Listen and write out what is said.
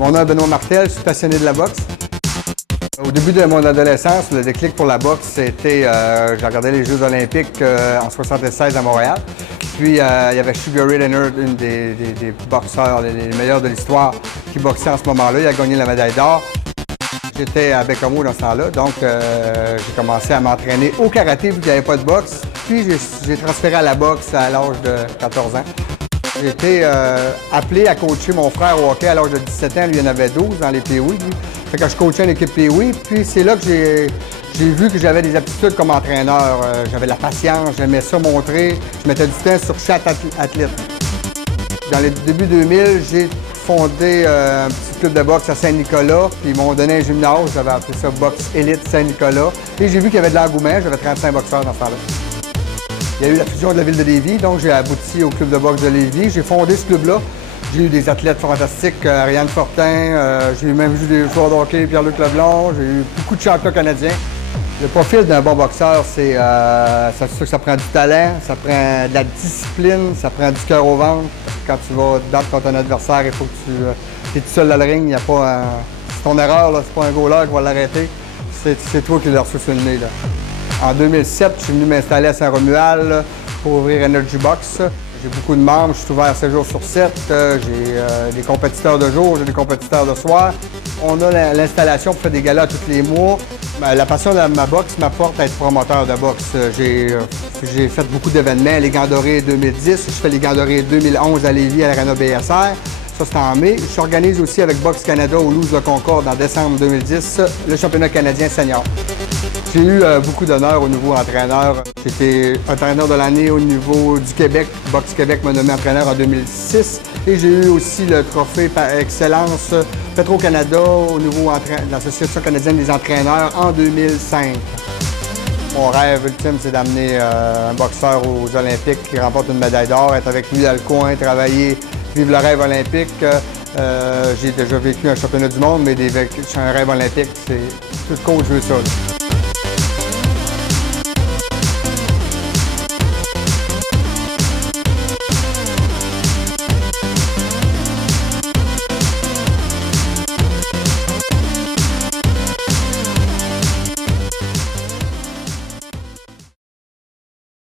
Mon nom est Benoît Martel, je suis passionné de la boxe. Au début de mon adolescence, le déclic pour la boxe, c'était, j'ai regardé les Jeux olympiques en 1976 à Montréal. Puis il y avait Sugar Ray Leonard, une des boxeurs les meilleurs de l'histoire, qui boxait en ce moment-là. Il a gagné la médaille d'or. J'étais à Bécamo dans ce temps-là, donc j'ai commencé à m'entraîner au karaté vu qu'il n'y avait pas de boxe. Puis j'ai transféré à la boxe à l'âge de 14 ans. J'ai été appelé à coacher mon frère au hockey à l'âge de 17 ans. Lui, il en avait 12 dans les POI. Fait que je coachais une équipe POI. Puis c'est là que j'ai vu que j'avais des aptitudes comme entraîneur. J'avais la patience, j'aimais ça montrer. Je mettais du temps sur chaque athlète. Dans les débuts 2000, j'ai fondé un petit club de boxe à Saint-Nicolas. Puis ils m'ont donné un gymnase, j'avais appelé ça Boxe Élite Saint-Nicolas. Et j'ai vu qu'il y avait de l'engouement, j'avais 35 boxeurs dans ce temps-là. Il y a eu la fusion de la ville de Lévis, donc j'ai abouti au club de boxe de Lévis. J'ai fondé ce club-là. J'ai eu des athlètes fantastiques, Ariane Fortin, j'ai même vu des joueurs de hockey, Pierre-Luc Leblond, j'ai eu beaucoup de champions canadiens. Le profil d'un bon boxeur, c'est sûr que ça prend du talent, ça prend de la discipline, ça prend du cœur au ventre. Quand tu vas battre contre un adversaire, il faut que tu es tout seul dans le ring, il n'y a pas c'est ton erreur, c'est pas un goaler qui va l'arrêter, c'est toi qui l'as reçu sur le nez. Là. En 2007, je suis venu m'installer à Saint-Romuald pour ouvrir Energy Box. J'ai beaucoup de membres, je suis ouvert 7 jours sur 7. J'ai des compétiteurs de jour, j'ai des compétiteurs de soir. On a l'installation pour faire des galas tous les mois. La passion de ma boxe m'apporte à être promoteur de boxe. J'ai fait beaucoup d'événements, les Gants dorés 2010, je fais les Gants dorés 2011 à Lévis, à l'Arena BSR. Ça, c'est en mai. J'organise aussi avec Boxe Canada au Louse de Concorde en décembre 2010, le championnat canadien senior. J'ai eu beaucoup d'honneur au niveau entraîneur. J'étais entraîneur de l'année au niveau du Québec. Boxe Québec m'a nommé entraîneur en 2006. Et j'ai eu aussi le trophée par excellence Petro-Canada au niveau de l'Association canadienne des entraîneurs en 2005. Mon rêve ultime, c'est d'amener un boxeur aux Olympiques qui remporte une médaille d'or, être avec lui dans le coin, travailler, vivre le rêve olympique. J'ai déjà vécu un championnat du monde, mais un rêve olympique, tout coach veut ça.